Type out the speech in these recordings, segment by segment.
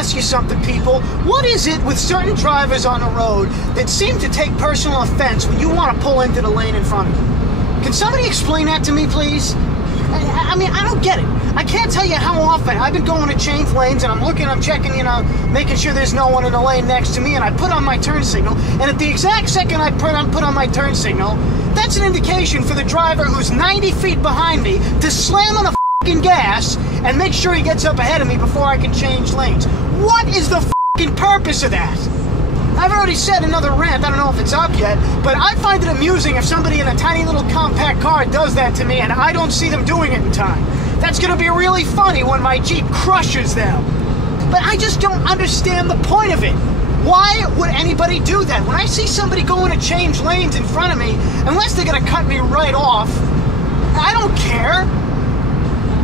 ask you something, people. What is it with certain drivers on the road that seem to take personal offense when you want to pull into the lane in front of them? Can somebody explain that to me, please? I mean, I don't get it. I can't tell you how often I've been going to change lanes and I'm checking, making sure there's no one in the lane next to me, and I put on my turn signal, and at the exact second I put on my turn signal, that's an indication for the driver who's 90 feet behind me to slam on the f***ing gas and make sure he gets up ahead of me before I can change lanes. What is the f***ing purpose of that? I've already said another rant, I don't know if it's up yet, but I find it amusing if somebody in a tiny little compact car does that to me and I don't see them doing it in time. That's going to be really funny when my Jeep crushes them. But I just don't understand the point of it. Why would anybody do that? When I see somebody going to change lanes in front of me, unless they're going to cut me right off, I don't care.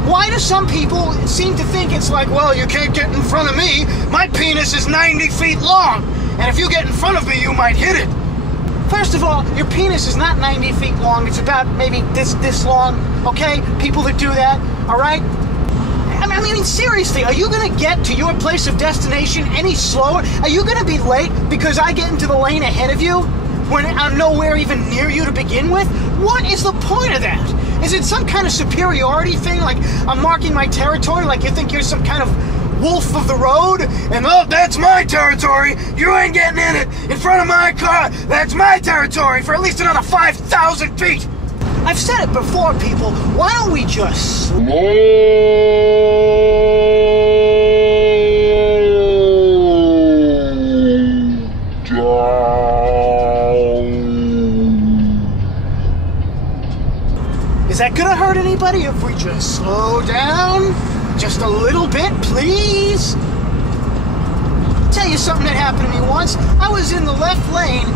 Why do some people seem to think it's like, well, you can't get in front of me, my penis is 90 feet long, and if you get in front of me, you might hit it. First of all, your penis is not 90 feet long, it's about maybe this long, okay? People that do that, all right? I mean, seriously, are you going to get to your place of destination any slower? Are you going to be late because I get into the lane ahead of you when I'm nowhere even near you to begin with? What is the point of that? Is it some kind of superiority thing, like I'm marking my territory, like you think you're some kind of wolf of the road? And, oh, that's my territory, you ain't getting in it, in front of my car, that's my territory for at least another 5,000 feet. I've said it before, people, why don't we just slow down? Is that gonna hurt anybody if we just slow down? Just a little bit, please? I'll tell you something that happened to me once. I was in the left lane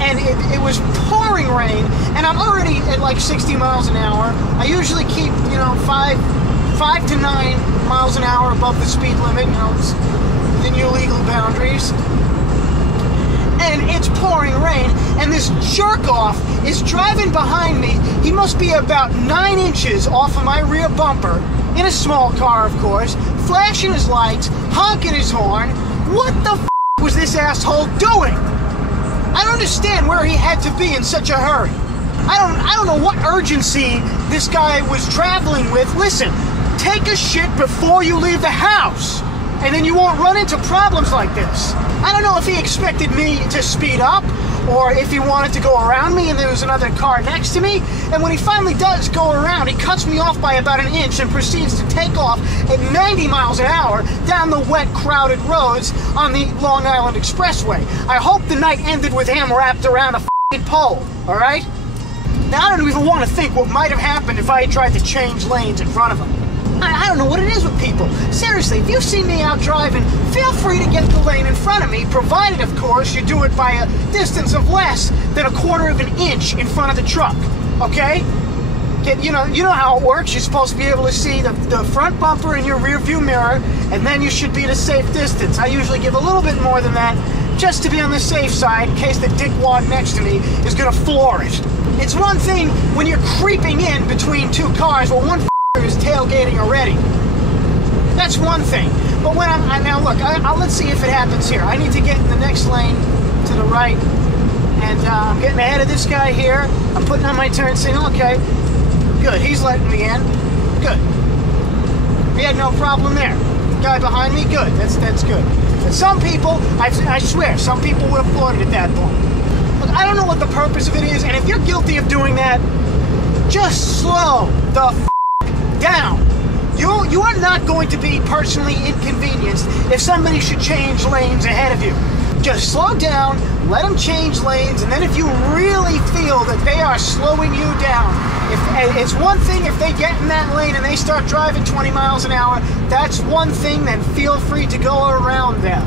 and it was pouring rain, and I'm already at like 60 miles an hour. I usually keep, 5 to 9 miles an hour above the speed limit, it's within your legal boundaries. And it's pouring rain, and this jerk-off is driving behind me. He must be about 9 inches off of my rear bumper, in a small car, of course, flashing his lights, honking his horn. What the f*** was this asshole doing? I don't understand where he had to be in such a hurry. I don't know what urgency this guy was traveling with. Listen, take a shit before you leave the house, and then you won't run into problems like this. I don't know if he expected me to speed up, or if he wanted to go around me and there was another car next to me, and when he finally does go around, he cuts me off by about 1 inch and proceeds to take off at 90 miles an hour down the wet, crowded roads on the Long Island Expressway. I hope the night ended with him wrapped around a f***ing pole, alright? Now I don't even want to think what might have happened if I had tried to change lanes in front of him. I don't know what it is with people. Seriously, if you see me out driving, feel free to get the lane in front of me, provided, of course, you do it by a distance of less than 1/4 of an inch in front of the truck, okay? You know how it works. You're supposed to be able to see the front bumper in your rear view mirror, and then you should be at a safe distance. I usually give a little bit more than that, just to be on the safe side, in case the dickwad next to me is going to floor it. It's one thing when you're creeping in between two cars, well, one is tailgating already. That's one thing. But when now look, let's see if it happens here. I need to get in the next lane to the right, and I'm getting ahead of this guy here. I'm putting on my turn signal. Okay, good. He's letting me in. Good. We had no problem there. Guy behind me. Good. That's good. But some people, I swear, some people would have floated at that point. Look, I don't know what the purpose of it is, and if you're guilty of doing that, just slow the f down. You are not going to be personally inconvenienced if somebody should change lanes ahead of you. Just slow down, let them change lanes, and then if you really feel that they are slowing you down, it's one thing if they get in that lane and they start driving 20 miles an hour, that's one thing, then feel free to go around them.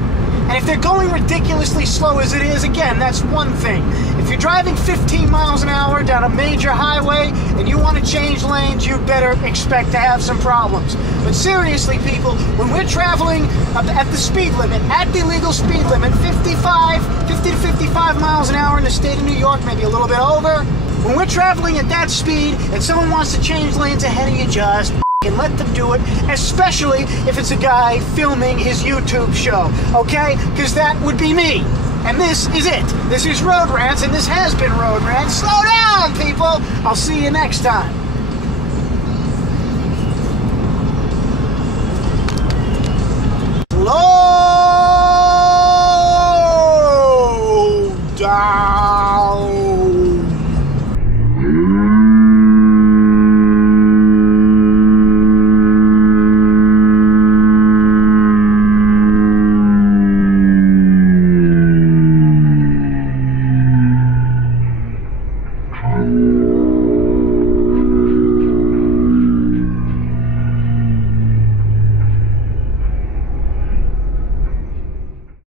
And if they're going ridiculously slow as it is, again, that's one thing. If you're driving 15 miles an hour down a major highway and you want to change lanes, you better expect to have some problems. But seriously, people, when we're traveling at the speed limit, at the legal speed limit, 50 to 55 miles an hour in the state of New York, maybe a little bit over, when we're traveling at that speed and someone wants to change lanes ahead of you, just and let them do it, especially if it's a guy filming his YouTube show, okay? Because that would be me. And this is it. This is Road Rants, and this has been Road Rants. Slow down, people! I'll see you next time. Slow